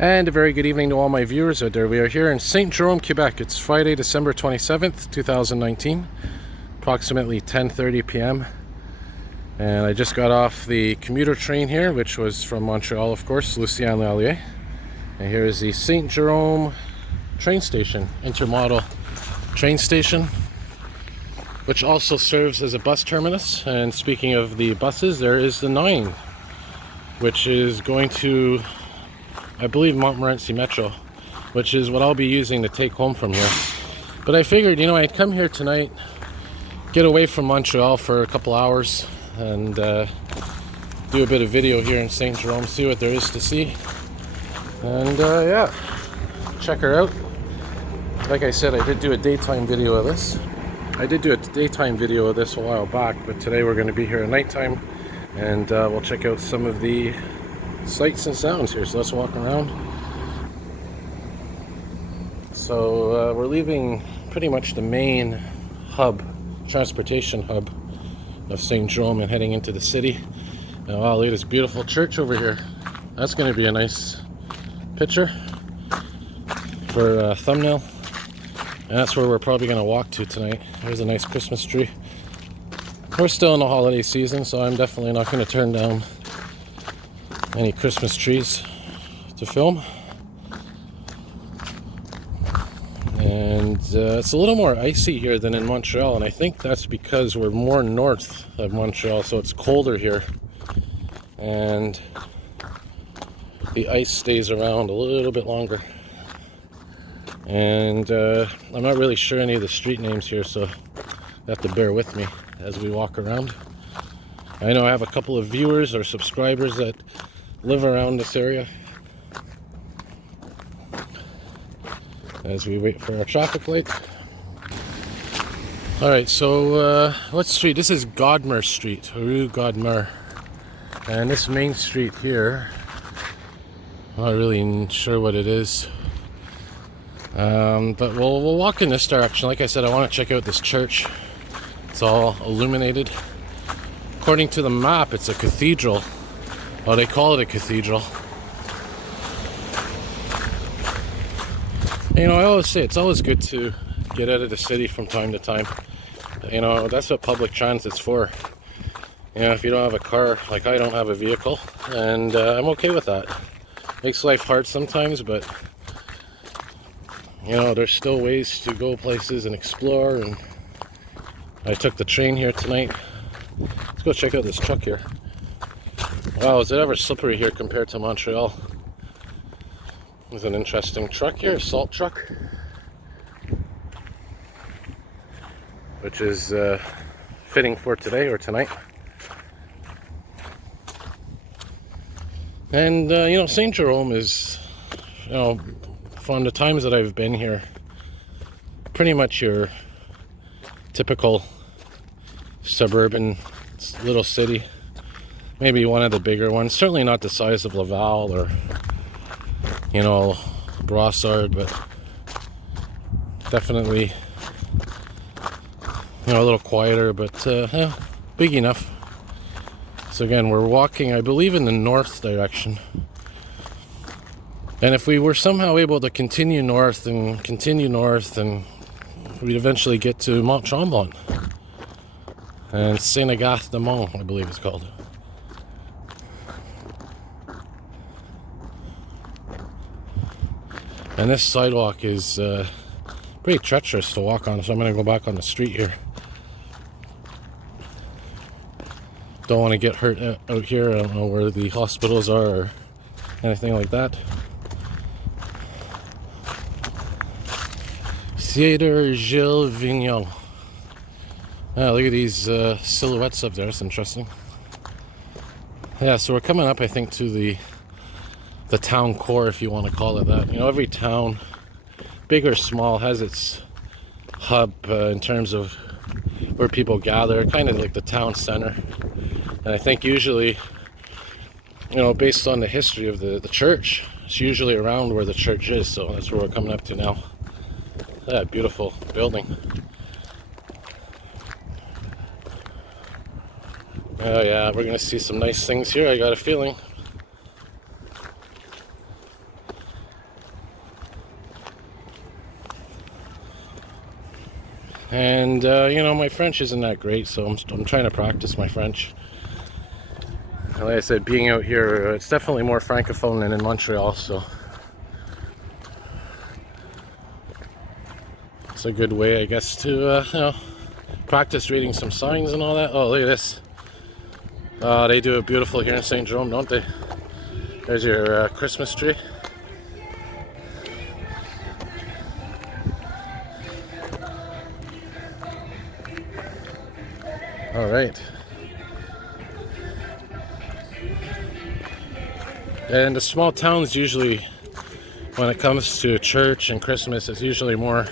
And a very good evening to all my viewers out there. We are here in Saint-Jérôme, Quebec. It's Friday, December 27th, 2019, approximately 10:30 p.m. And I just got off the commuter train here, which was from Montreal, of course, Lucien Lallier. And here is the Saint-Jérôme train station, intermodal train station, which also serves as a bus terminus. And speaking of the buses, there is the 9, which is going to, I believe, Montmorency Metro, which is what I'll be using to take home from here. But I figured, I'd come here tonight, get away from Montreal for a couple hours, and do a bit of video here in Saint-Jérôme, see what there is to see. And yeah, check her out. Like I said, I did do a daytime video of this. I did do a daytime video of this a while back, but today we're going to be here at nighttime, and we'll check out some of the sights and sounds here. So let's walk around. So we're leaving pretty much the main hub, transportation hub of Saint-Jérôme, and heading into the city. And wow, look at this beautiful church over here. That's going to be a nice picture for a thumbnail. And that's where we're probably going to walk to tonight. There's a nice Christmas tree. We're still in the holiday season, so I'm definitely not going to turn down any Christmas trees to film. And it's a little more icy here than in Montreal, and I think that's because we're more north of Montreal, so it's colder here, and the ice stays around a little bit longer. And I'm not really sure any of the street names here, so you have to bear with me as we walk around. I know I have a couple of viewers or subscribers that live around this area. As we wait for our traffic light. Alright, so what street? This is GOG Marsh Street, Rue GOG Marsh. And this main street here, I'm not really sure what it is. But we'll walk in this direction. Like I said, I want to check out this church. It's all illuminated. According to the map, it's a cathedral. Oh, they call it a cathedral. I always say it's always good to get out of the city from time to time. That's what public transit's for. If you don't have a car, like I don't have a vehicle, and I'm okay with that. Makes life hard sometimes, but there's still ways to go places and explore. And I took the train here tonight. Let's go check out this truck here. Wow, is it ever slippery here compared to Montreal? There's an interesting truck here, a salt truck, which is fitting for today or tonight. And Saint-Jérôme is, from the times that I've been here, pretty much your typical suburban little city. Maybe one of the bigger ones. Certainly not the size of Laval or Brossard, but definitely a little quieter, but big enough. So again, we're walking, I believe, in the north direction. And if we were somehow able to continue north, and we'd eventually get to Mont Tremblant and Saint-Agathe-de-Mont, I believe it's called. And this sidewalk is pretty treacherous to walk on, so I'm going to go back on the street here. Don't want to get hurt out here. I don't know where the hospitals are or anything like that. Theater Gilles Vignon. Look at these silhouettes up there. That's interesting. Yeah, so we're coming up, I think, to the town core, if you want to call it that. Every town, big or small, has its hub in terms of where people gather, kind of like the town center. And I think usually, based on the history of the church, it's usually around where the church is, so that's where we're coming up to now. That beautiful building. Oh yeah, we're gonna see some nice things here, I got a feeling. And you know, my French isn't that great, so I'm trying to practice my French. Like I said, being out here, it's definitely more francophone than in Montreal, so it's a good way, I guess, to you know, practice reading some signs and all that. Oh, look at this. They do it beautiful here in StJerome, don't they? There's your Christmas tree. All right. And the small towns usually, when it comes to church and Christmas, it's usually more,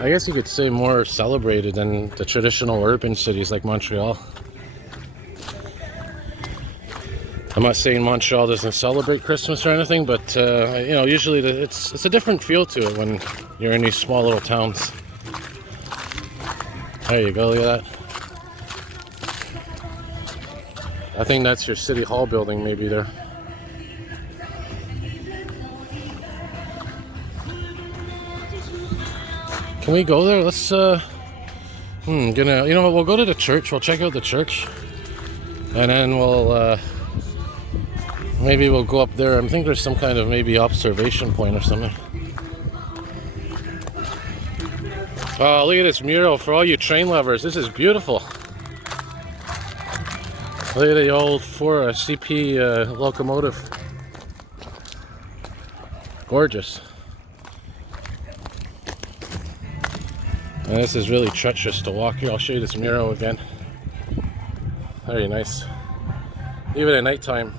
I guess you could say, more celebrated than the traditional urban cities like Montreal. I'm not saying Montreal doesn't celebrate Christmas or anything, but you know, usually it's a different feel to it when you're in these small little towns. There you go, look at that. I think that's your City Hall building, maybe there. Can we go there? Let's you know what, we'll go to the church, we'll check out the church, and then we'll maybe we'll go up there. I think there's some kind of maybe observation point or something. Oh, look at this mural for all you train lovers. This is beautiful. Look at the old CP locomotive. Gorgeous. And this is really treacherous to walk here. I'll show you this mural again. Very nice. Even at nighttime,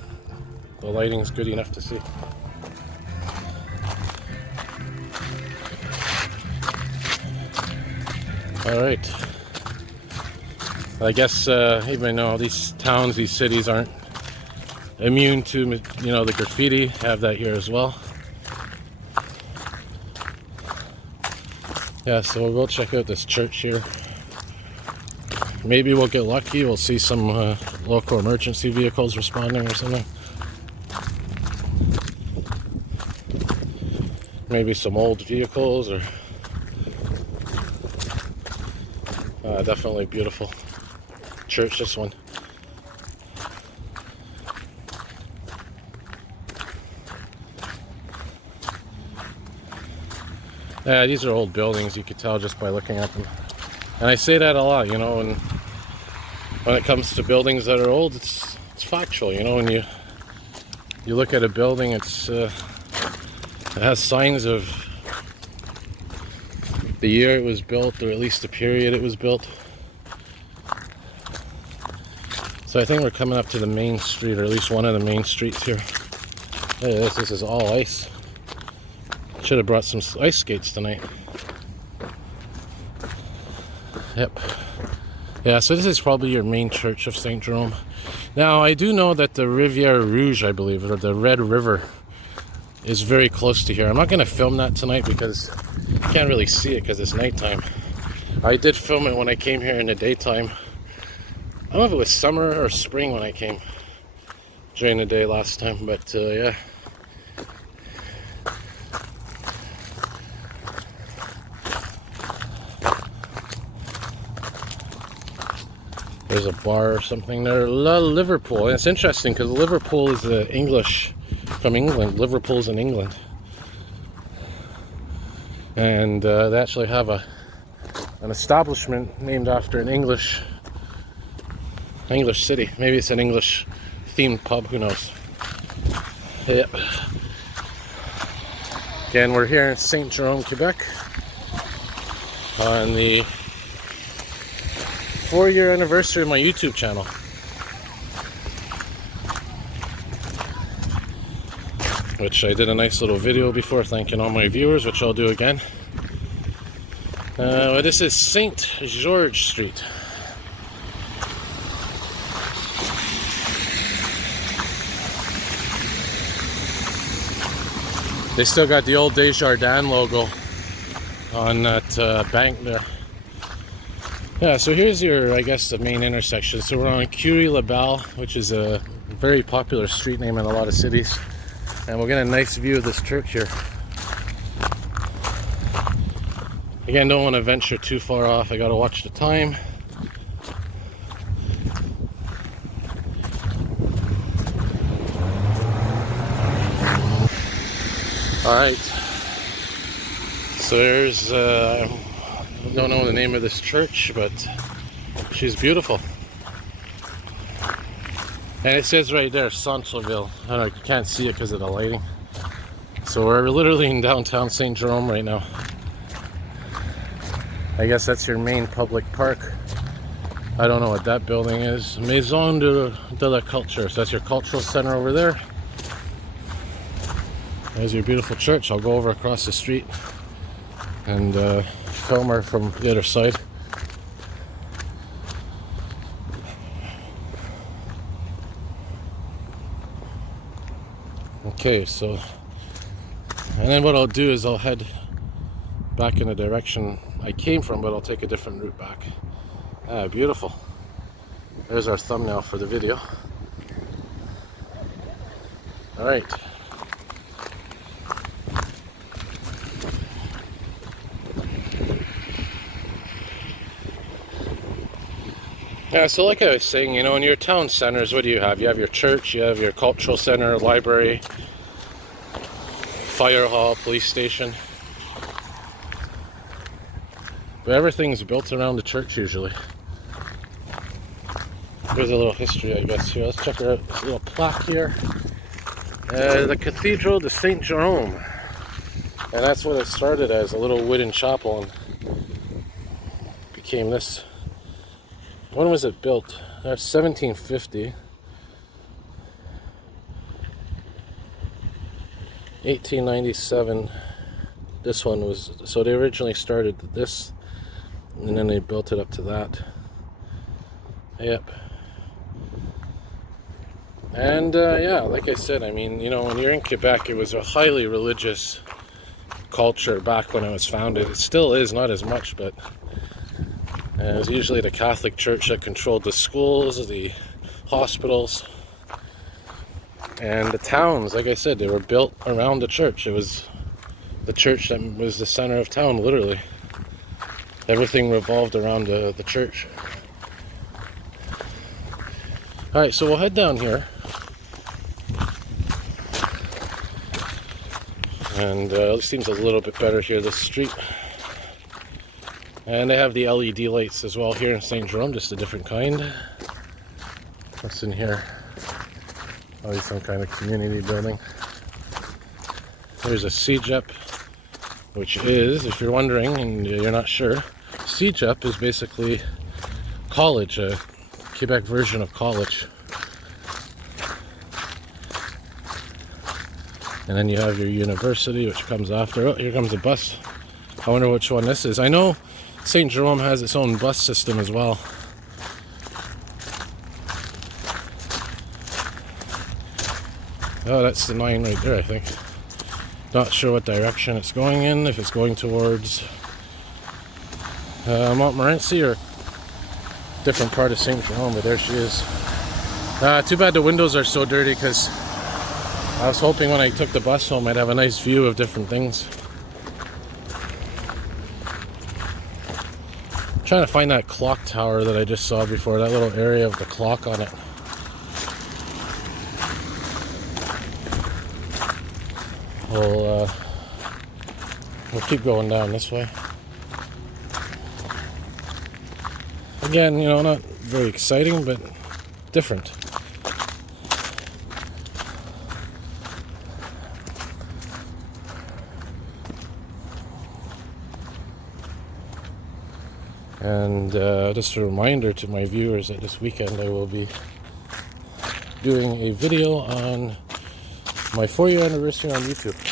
the lighting's good enough to see. All right. I guess even though these towns, these cities aren't immune to, you know, the graffiti, have that here as well. Yeah, so we'll go check out this church here. Maybe we'll get lucky. We'll see some local emergency vehicles responding or something. Maybe some old vehicles or definitely beautiful church, this one. Yeah, these are old buildings, you could tell just by looking at them. And I say that a lot, you know, and when it comes to buildings that are old, it's factual, you know. When you look at a building, it has signs of the year it was built, or at least the period it was built. So I think we're coming up to the main street, or at least one of the main streets here. Look at this, this is all ice. Should have brought some ice skates tonight. Yep. Yeah, so this is probably your main church of StJerome. Now, I do know that the Rivière Rouge, I believe, or the Red River, is very close to here. I'm not going to film that tonight because you can't really see it because it's nighttime. I did film it when I came here in the daytime. I don't know if it was summer or spring when I came during the day last time, but yeah. There's a bar or something there. Liverpool. And it's interesting because Liverpool is English from England. Liverpool's in England. And they actually have an establishment named after an English city. Maybe it's an English themed pub, who knows. Yep. Again, we're here in Saint-Jérôme, Quebec on the 4-year anniversary of my YouTube channel. Which I did a nice little video before thanking all my viewers, which I'll do again. This is Saint-Jérôme Street. They still got the old Desjardins logo on that bank there. Yeah, so here's your, I guess, the main intersection. So we're on Curie-Labelle, which is a very popular street name in a lot of cities. And we'll get a nice view of this church here. Again, don't want to venture too far off. I gotta watch the time. Alright, so there's, I don't know the name of this church, but she's beautiful. And it says right there, Centreville. I don't know, you can't see it because of the lighting. So we're literally in downtown Saint-Jérôme right now. I guess that's your main public park. I don't know what that building is. Maison de la Culture. So that's your cultural center over there. There's your beautiful church. I'll go over across the street and film her from the other side. Okay, so, and then what I'll do is I'll head back in the direction I came from, but I'll take a different route back. Ah, beautiful. There's our thumbnail for the video. All right. Yeah, so like I was saying, you know, in your town centers, what do you have? You have your church, you have your cultural center, library, fire hall, police station. But everything's built around the church usually. There's a little history, I guess, here. Let's check out this little plaque here. The Cathedral de Saint-Jérôme. And that's what it started as, a little wooden chapel, and became this. When was it built? 1750. 1897. This one was, so they originally started this, and then they built it up to that. Yep. And yeah, like I said, I mean, you know, when you're in Quebec, it was a highly religious culture back when it was founded. It still is, not as much, but it was usually the Catholic Church that controlled the schools, the hospitals, and the towns. Like I said, they were built around the church. It was the church that was the center of town, literally. Everything revolved around the church. Alright, so we'll head down here. And it seems a little bit better here, this street. And they have the LED lights as well here in Saint-Jérôme, just a different kind. What's in here? Probably some kind of community building. There's a StJerome, which is, if you're wondering and you're not sure, StJerome is basically college, a Quebec version of college. And then you have your university, which comes after. Oh, here comes a bus. I wonder which one this is. I know Saint-Jérôme has its own bus system as well. Oh, that's the 9 right there, I think. Not sure what direction it's going in, if it's going towards Montmorency or different part of Saint-Jérôme, but there she is. Too bad the windows are so dirty, because I was hoping when I took the bus home I'd have a nice view of different things. I'm trying to find that clock tower that I just saw before, that little area of the clock on it. We'll keep going down this way. Again, you know, not very exciting, but different. And just a reminder to my viewers that this weekend I will be doing a video on my 4-year anniversary on YouTube.